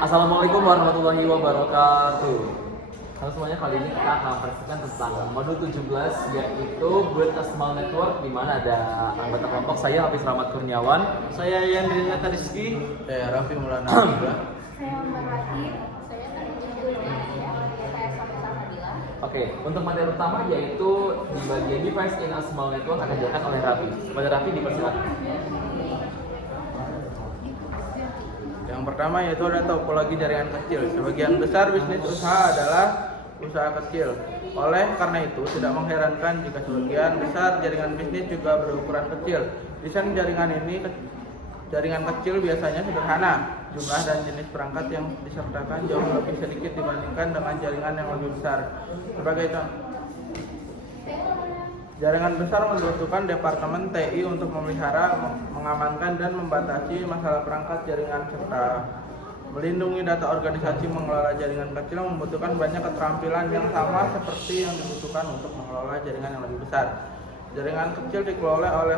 Assalamualaikum warahmatullahi wabarakatuh. Halo semuanya, kali ini kita akan mempresentasikan tentang modul 17 yaitu Build a Small Network, di mana ada anggota kelompok saya Hafiz Rahmat Kurniawan, Saya Yandrina Rizky. Saya Raffi Maulana Abdullah. Saya Mbak Hakim, saya tadi saya Samira Fadila. Oke, untuk materi utama yaitu di bagian Device in a Small Network akan dijelaskan oleh Raffi. Kepada Raffi dipersilakan. Yang pertama yaitu ada topologi jaringan kecil. Sebagian besar bisnis usaha adalah usaha kecil. Oleh karena itu, tidak mengherankan jika sebagian besar jaringan bisnis juga berukuran kecil. Desain jaringan kecil biasanya sederhana. Jumlah dan jenis perangkat yang disertakan jauh lebih sedikit dibandingkan dengan jaringan yang lebih besar. Sebagai jaringan besar membutuhkan departemen TI untuk memelihara, mengamankan, dan membatasi masalah perangkat jaringan serta melindungi data organisasi. Mengelola jaringan kecil membutuhkan banyak keterampilan yang sama seperti yang dibutuhkan untuk mengelola jaringan yang lebih besar. Jaringan kecil dikelola oleh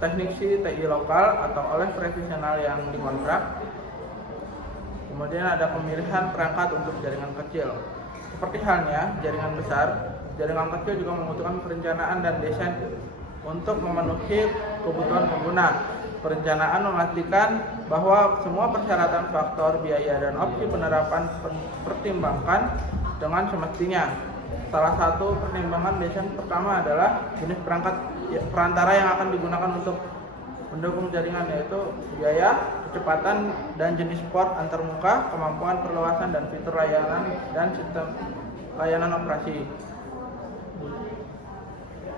teknisi TI lokal atau oleh profesional yang dikontrak. Kemudian ada pemilihan perangkat untuk jaringan kecil. Seperti halnya jaringan besar, jaringan kecil juga membutuhkan perencanaan dan desain untuk memenuhi kebutuhan pengguna. Perencanaan memastikan bahwa semua persyaratan, faktor, biaya, dan opsi penerapan pertimbangkan dengan semestinya. Salah satu pertimbangan desain pertama adalah jenis perantara yang akan digunakan untuk mendukung jaringan, yaitu biaya, kecepatan, dan jenis port antarmuka, kemampuan perluasan dan fitur layanan, dan sistem layanan operasi.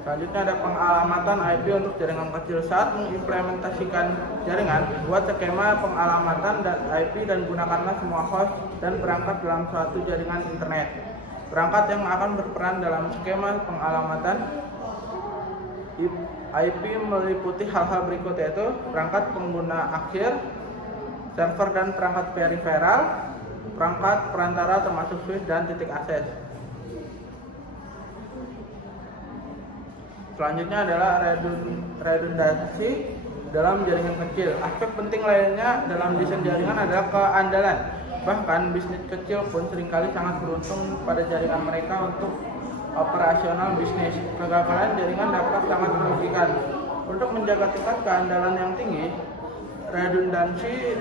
Selanjutnya ada pengalamatan IP untuk jaringan kecil. Saat mengimplementasikan jaringan, buat skema pengalamatan dan IP dan gunakanlah semua host dan perangkat dalam suatu jaringan internet. Perangkat yang akan berperan dalam skema pengalamatan IP meliputi hal-hal berikut, yaitu perangkat pengguna akhir, server dan perangkat periferal, perangkat perantara termasuk switch dan titik akses. Selanjutnya adalah redundansi dalam jaringan kecil. Aspek penting lainnya dalam desain jaringan adalah keandalan. Bahkan bisnis kecil pun seringkali sangat beruntung pada jaringan mereka untuk operasional bisnis. Kegagalan jaringan dapat sangat merugikan. Untuk menjaga tingkat keandalan yang tinggi, redundansi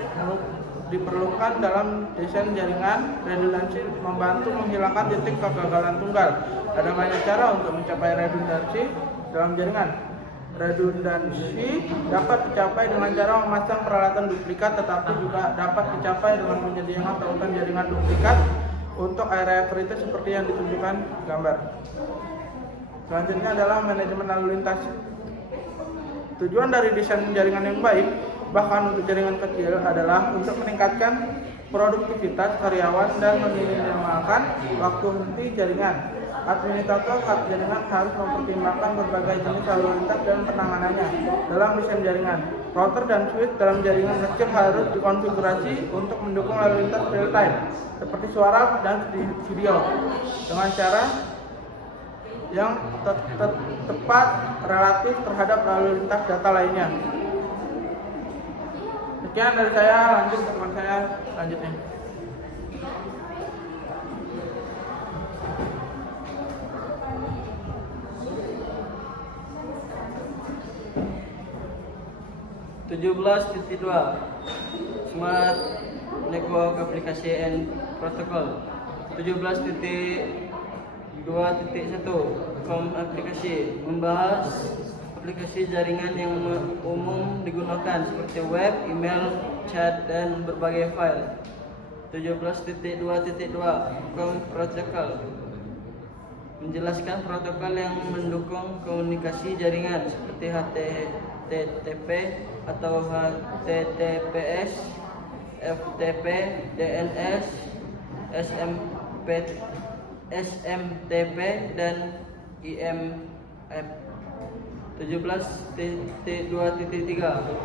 diperlukan dalam desain jaringan. Redundansi membantu menghilangkan titik kegagalan tunggal. Ada banyak cara untuk mencapai redundansi dalam jaringan. Redundansi dapat dicapai dengan cara memasang peralatan duplikat, tetapi juga dapat dicapai dengan menyediakan tautan jaringan duplikat untuk area prioritas seperti yang ditunjukkan gambar. Selanjutnya adalah manajemen lalu lintas. Tujuan dari desain jaringan yang baik, bahkan untuk jaringan kecil, adalah untuk meningkatkan produktivitas karyawan dan meminimalkan waktu henti jaringan. Administrator jaringan harus mempertimbangkan berbagai jenis lalu lintas dan penanganannya dalam desain jaringan. Router dan switch dalam jaringan kecil harus dikonfigurasi untuk mendukung lalu lintas real time, seperti suara dan video, dengan cara yang tepat relatif terhadap lalu lintas data lainnya. Sekian dari saya, lanjut ke teman saya selanjutnya. Smart Network Application and Protocol. 17.2.1 Com aplikasi membahas aplikasi jaringan yang umum digunakan seperti web, email, chat, dan berbagai file. 17.2.2 Com Protocol menjelaskan protokol yang mendukung komunikasi jaringan seperti HTTP atau HTTPS, FTP, DNS, SMTP, dan IMF. 17.2.3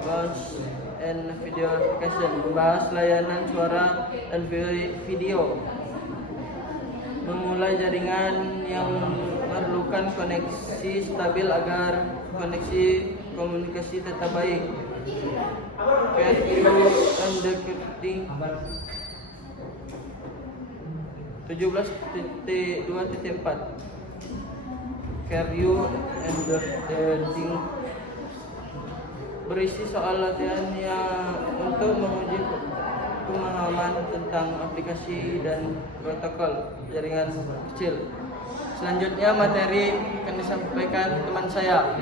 Voice and Video Application membahas layanan suara dan video. Memulai jaringan yang memerlukan koneksi stabil agar koneksi komunikasi tetap baik. Peer-to-peer encrypting 17.2.4 Carry and the thing berisi soal latihan yang untuk menguji pemahaman tentang aplikasi dan protokol jaringan kecil. Selanjutnya materi akan disampaikan teman saya.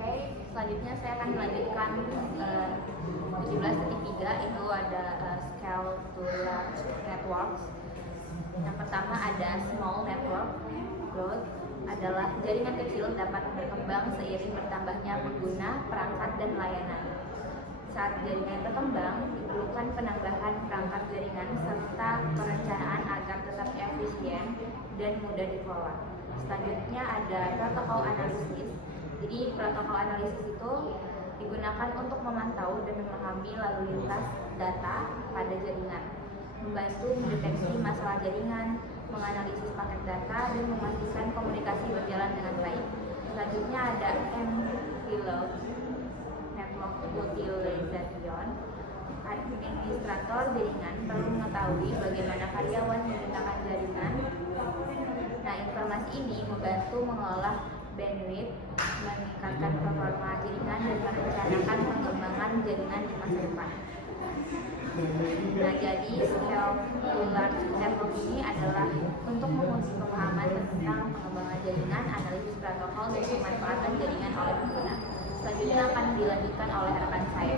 Oke, selanjutnya saya akan melanjutkan 17.3 itu ada scale to large networks. Yang pertama ada small network growth, adalah jaringan kecil dapat berkembang seiring bertambahnya pengguna, perangkat, dan layanan. Saat jaringan berkembang, diperlukan penambahan perangkat jaringan serta perencanaan agar tetap efisien dan mudah dikelola. Selanjutnya ada protokol analisis. Jadi protokol analisis itu digunakan untuk memantau dan memahami lalu lintas data pada jaringan, membantu mendeteksi masalah jaringan, menganalisis paket data, dan memastikan komunikasi berjalan dengan baik. Selanjutnya ada MPLO, Network Utilization. Administrator jaringan perlu mengetahui bagaimana karyawan menggunakan jaringan. Nah, informasi ini membantu mengelola bandwidth, meningkatkan performa jaringan, dan merencanakan pengembangan jaringan di masa depan. Nah, jadi scale to large network ini adalah untuk menguji pemahaman tentang pengembangan jaringan, analisis protokol, dan pemanfaatan jaringan oleh pengguna. Selanjutnya akan dilanjutkan oleh rekan saya.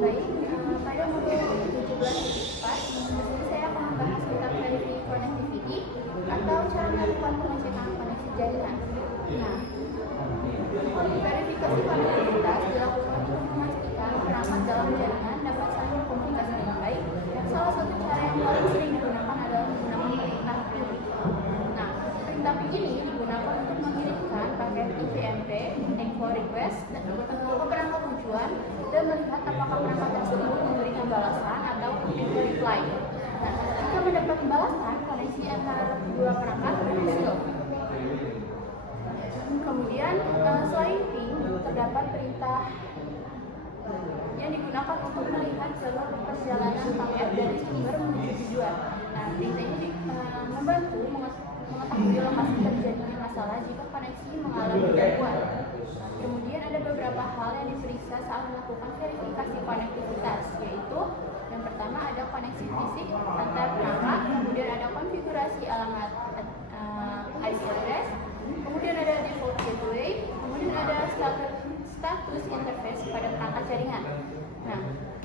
Baik, pada modul 17.4 saya akan membahas tentang verify connectivity atau cara melakukan pengecekan koneksi jaringan. Nah, verifikasi konektivitas dilakukan untuk memastikan perangkat dalam jaringan dapat saling berkomunikasi dengan baik. Salah satu cara yang paling sering digunakan adalah menggunakan perintah ping. Nah, perintah ping ini digunakan untuk mengirimkan paket IVMP, info request, ke perangkat tujuan dan melihat apakah perangkat tersebut memberikan balasan atau info reply. Nah, jika mendapat balasan, koneksi antara kedua perangkat berhasil. Kemudian, selain ping, terdapat perintah yang digunakan untuk melihat jalur perjalanan paket dari sumber menuju tujuan. Nah, perintah ini membantu mengetahui lokasi terjadinya masalah jika koneksi mengalami gangguan. Kemudian ada beberapa hal yang diperiksa saat melakukan verifikasi konektivitas, yaitu yang pertama ada koneksi fisik antar perangkat, kemudian ada konfigurasi alamat IP address, kemudian ada default gateway, kemudian ada status interface pada perangkat jaringan. Nah,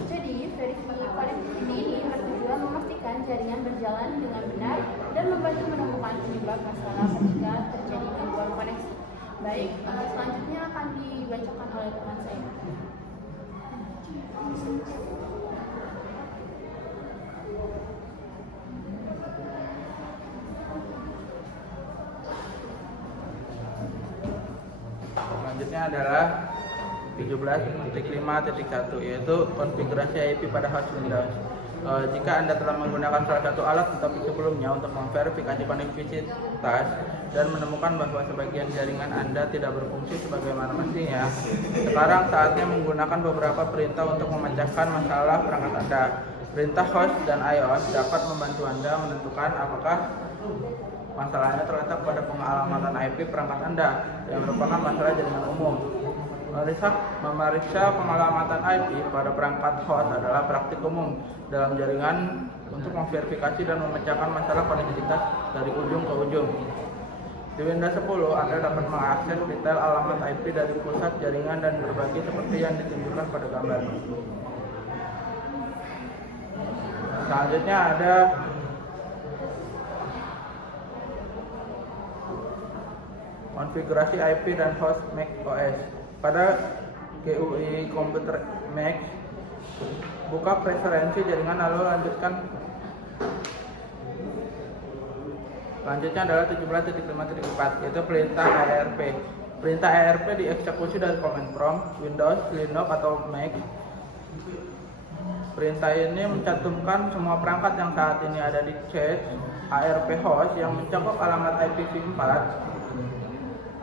jadi verifikasi connectivity ini bertujuan memastikan jaringan berjalan dengan benar dan membantu menemukan penyebab masalah ketika terjadi gangguan koneksi. Baik, selanjutnya akan dibacakan oleh teman saya. Selanjutnya adalah 17.5.1 yaitu konfigurasi IP pada host Windows. Jika Anda telah menggunakan salah satu alat tetapi sebelumnya untuk memverifikasi konektivitas dan menemukan bahwa sebagian jaringan Anda tidak berfungsi sebagaimana mestinya, sekarang saatnya menggunakan beberapa perintah untuk memecahkan masalah perangkat Anda. Perintah host dan IOS dapat membantu Anda menentukan apakah masalahnya terletak pada pengalamatan IP perangkat Anda yang merupakan masalah jaringan umum. Memeriksa pengalamatan IP pada perangkat host adalah praktik umum dalam jaringan untuk memverifikasi dan memecahkan masalah konektivitas dari ujung ke ujung. Di Windows 10, Anda dapat mengakses detail alamat IP dari pusat jaringan dan berbagi seperti yang ditunjukkan pada gambar. Selanjutnya ada konfigurasi IP dan host Mac OS. Pada GUI komputer Mac, buka preferensi jaringan lalu Selanjutnya adalah 17.5.4, yaitu perintah ARP. Perintah ARP dieksekusi dari command prompt Windows, Linux, atau Mac. Perintah ini mencantumkan semua perangkat yang saat ini ada di cache ARP host yang mencakup alamat IPv4,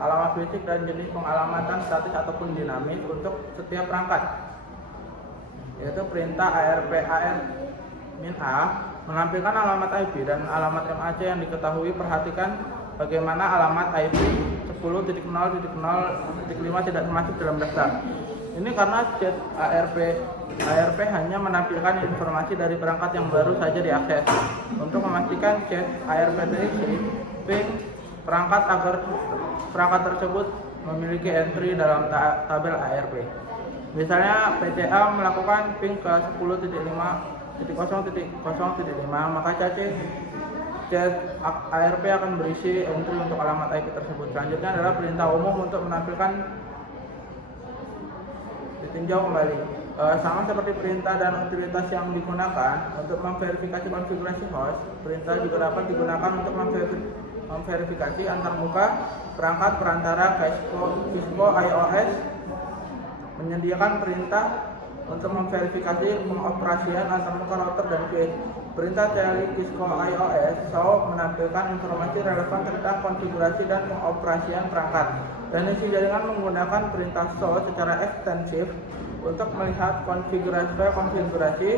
alamat fisik dan jenis pengalamatan statis ataupun dinamis untuk setiap perangkat. Yaitu perintah ARP -a menampilkan alamat IP dan alamat MAC yang diketahui. Perhatikan bagaimana alamat IP 10.0.0.5 tidak termasuk dalam daftar. Ini karena cache ARP hanya menampilkan informasi dari perangkat yang baru saja diakses. Untuk memastikan cache ARP terisi, ping perangkat agar perangkat tersebut memiliki entry dalam tabel ARP. Misalnya PCA melakukan ping ke 10.5.0.0.5, maka cache ARP akan berisi entry untuk alamat IP tersebut. Selanjutnya adalah perintah umum untuk menampilkan ditinjau kembali. Sama seperti perintah dan utilitas yang digunakan untuk memverifikasi konfigurasi host, perintah juga dapat digunakan untuk memverifikasi antarmuka perangkat perantara. Cisco iOS menyediakan perintah untuk memverifikasi pengoperasian antarmuka router dan switch. Perintah dari Cisco iOS show menampilkan informasi relevan tentang konfigurasi dan pengoperasian perangkat. Teknisi jaringan menggunakan perintah show secara ekstensif untuk melihat konfigurasi,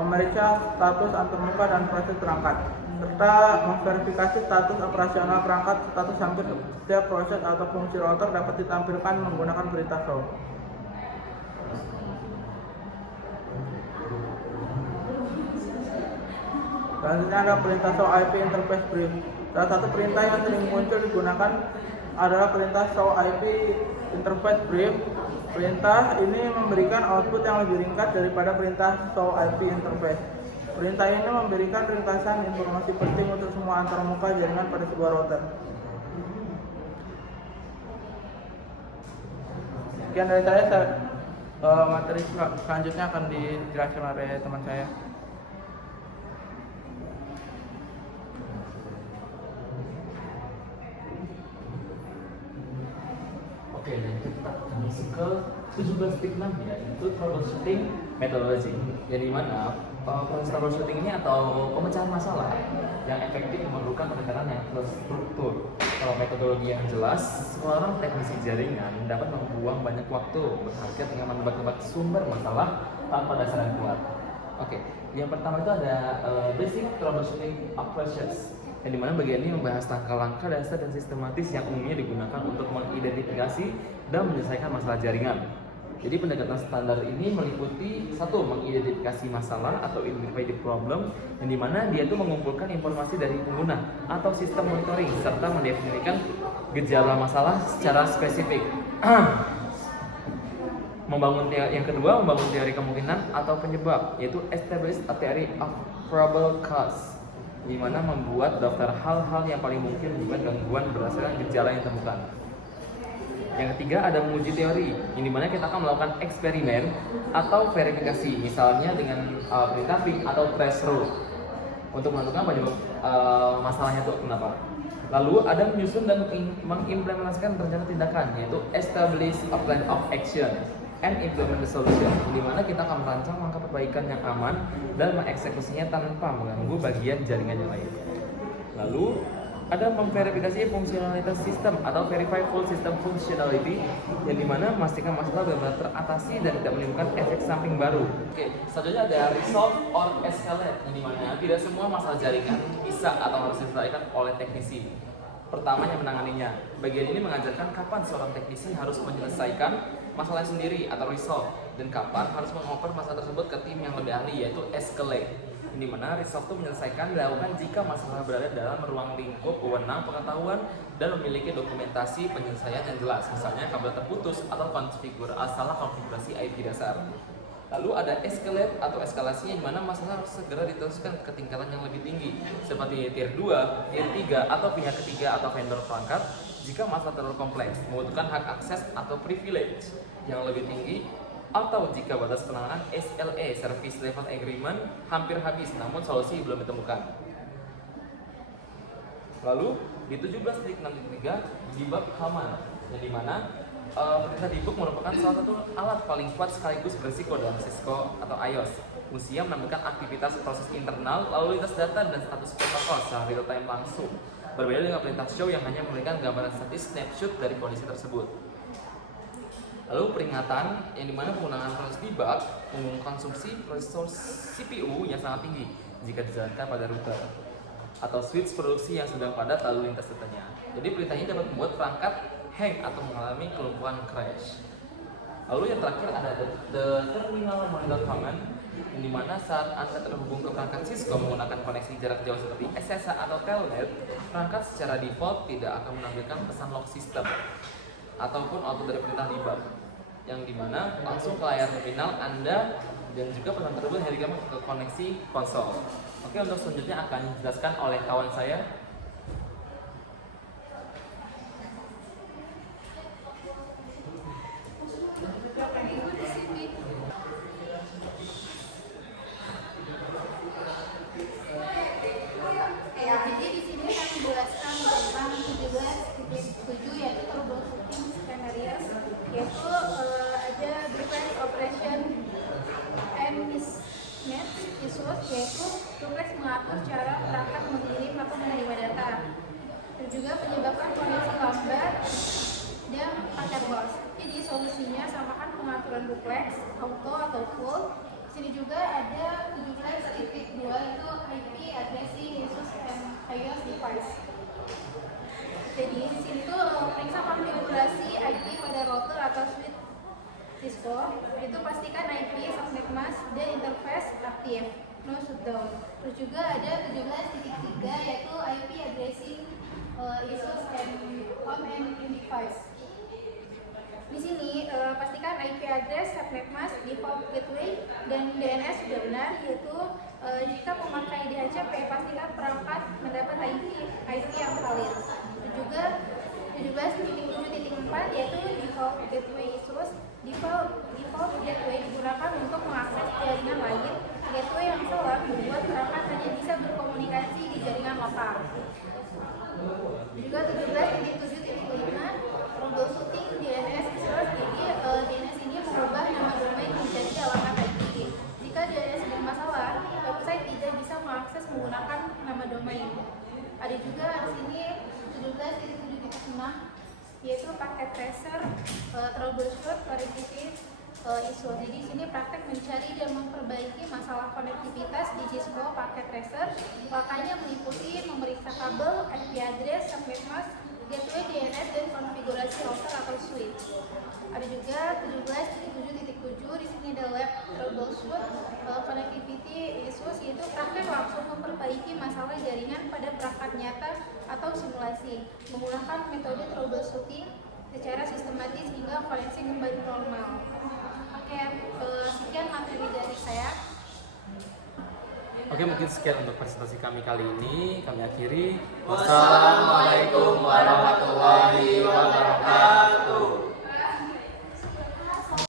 memeriksa status antarmuka dan proses perangkat, serta memverifikasi status operasional perangkat. Status hampir setiap proses atau fungsi router dapat ditampilkan menggunakan perintah show. Selanjutnya ada perintah show IP interface brief. Salah satu perintah yang sering muncul digunakan adalah perintah show IP interface brief. Perintah ini memberikan output yang lebih ringkas daripada perintah show IP interface. Perintah ini memberikan ringkasan informasi penting untuk semua antarmuka jaringan pada sebuah router. Sekian dari saya. Materi selanjutnya akan dijelaskan oleh teman saya. Oke, dan kita masuk ke 17.6 ya, itu troubleshooting methodology. Yang dimana proses troubleshooting ini atau pemecahan masalah yang efektif memerlukan pendekatan yang terstruktur. Kalau metodologi yang jelas, seorang teknisi jaringan dapat membuang banyak waktu berharga dengan menebak-nebak sumber masalah tanpa dasar yang kuat. Oke, yang pertama itu ada basic troubleshooting approaches, yang dimana bagian ini membahas langkah-langkah dasar dan sistematis yang umumnya digunakan untuk mengidentifikasi dan menyelesaikan masalah jaringan. Jadi pendekatan standar ini meliputi satu, mengidentifikasi masalah atau identify the problem, yang dimana dia itu mengumpulkan informasi dari pengguna atau sistem monitoring serta mendefinisikan gejala masalah secara spesifik. Yang kedua, membangun teori kemungkinan atau penyebab, yaitu establish a theory of probable cause, di mana membuat daftar hal-hal yang paling mungkin menyebabkan gangguan berdasarkan gejala yang ditemukan. Yang ketiga ada menguji teori, yang dimana kita akan melakukan eksperimen atau verifikasi, misalnya dengan perintah ping atau threshold untuk menentukan penyebab masalahnya itu kenapa. Lalu ada menyusun dan mengimplementasikan rencana tindakan, yaitu establish a plan of action and implement the solution, di mana kita akan merancang langkah perbaikan yang aman dan mengeksekusinya tanpa mengganggu bagian jaringan yang lain. Lalu ada memverifikasi fungsionalitas sistem atau verify full system functionality, yang dimana memastikan masalah benar-benar teratasi dan tidak menimbulkan efek samping baru. Oke, selanjutnya ada resolve or escalate, yang dimana tidak semua masalah jaringan bisa atau harus diselesaikan oleh teknisi. Pertamanya menanganinya. Bagian ini mengajarkan kapan seorang teknisi harus menyelesaikan masalah sendiri atau resolve, dan kapan harus mengoper masalah tersebut ke tim yang lebih ahli, yaitu escalate. Ini mana resolve itu menyelesaikan dilakukan jika masalah berada dalam ruang lingkup wewenang pengetahuan dan memiliki dokumentasi penyelesaian yang jelas, misalnya kabel terputus atau salah konfigurasi IP dasar. Lalu ada escalate atau eskalasi di mana masalah harus segera diteruskan ke tingkatan yang lebih tinggi, seperti tier 2, tier 3, atau pihak ketiga atau vendor perangkat jika masalah terlalu kompleks, membutuhkan hak akses atau privilege yang lebih tinggi, atau jika batas penanganan SLA (Service Level Agreement) hampir habis namun solusi belum ditemukan. Lalu di 17.6.3 debug command, yang dimana perintah debug merupakan salah satu alat paling kuat sekaligus berisiko dalam Cisco atau iOS. Fungsinya menampilkan aktivitas proses internal, lalu lintas data dan status protokol secara real time langsung. Berbeda dengan perintah show yang hanya memberikan gambaran statis snapshot dari kondisi tersebut. Lalu peringatan, yang dimana penggunaan proses debug mengkonsumsi resource CPU yang sangat tinggi jika dijalankan pada router atau switch produksi yang sedang padat lalu lintas datanya. Jadi perintah ini dapat membuat perangkat hang atau mengalami kelumpuhan crash. Lalu yang terakhir ada the terminal monitor command, yang dimana saat Anda terhubung ke perangkat Cisco menggunakan koneksi jarak jauh seperti SSH atau Telnet, perangkat secara default tidak akan menampilkan pesan log system ataupun output dari perintah debug, yang dimana langsung ke layar terminal Anda dan juga pesan tersebut hanya ke koneksi konsol. Oke, untuk selanjutnya akan dijelaskan oleh kawan saya. Jadi di sini kami menjelaskan tentang 17.7 yaitu troubleshooting scenarios, yaitu ada different operation and mismatch issues, yaitu duplex mengatur cara perangkat mengirim atau menerima data, dan juga penyebabkan koneksi lambat dan paket loss. Jadi solusinya samakan pengaturan duplex, auto atau full. Sini juga ada 17.2 itu IP addressing issues and iOS device. Jadi di sini tuh periksa konfigurasi IP pada router atau switch Cisco. Itu pastikan IP, subnet mask, dan interface aktif, no shutdown. Terus juga ada 17.3 yaitu IP addressing issues and home and device. Di sini pastikan IP address, subnet mask, default gateway, dan DNS sudah benar, yaitu jika memakai DHCP pastikan perangkat mendapat IP yang valid. Juga 17.7.4 yaitu default gateway issues. Default gateway digunakan untuk mengakses jaringan lain. Gateway yang salah membuat perangkat hanya bisa berkomunikasi di jaringan lokal. Juga 17.7.5 troubleshooting DNS issues. Jadi DNS ini mengubah nama domain menjadi alamat IP. Jika DNS bermasalah, website tidak bisa mengakses menggunakan nama domain. Ada juga di sini 17.7.6 yaitu paket tracer troubleshoot connectivity issue. Jadi di sini praktek mencari dan memperbaiki masalah konektivitas di Cisco paket tracer. Makanya meliputi memeriksa kabel, IP address, subnet mask, gateway, DNS, dan konfigurasi router atau switch. Ada juga 17.7.7 di sini ada lab troubleshoot connectivity issues, yaitu praktek langsung memperbaiki masalah jaringan pada perangkat nyata atau simulasi menggunakan metode troubleshooting secara sistematis hingga koneksi kembali normal. Oke, sekian materi dari saya. Oke, mungkin sekian untuk presentasi kami kali ini. Kami akhiri. Wassalamualaikum warahmatullahi wabarakatuh.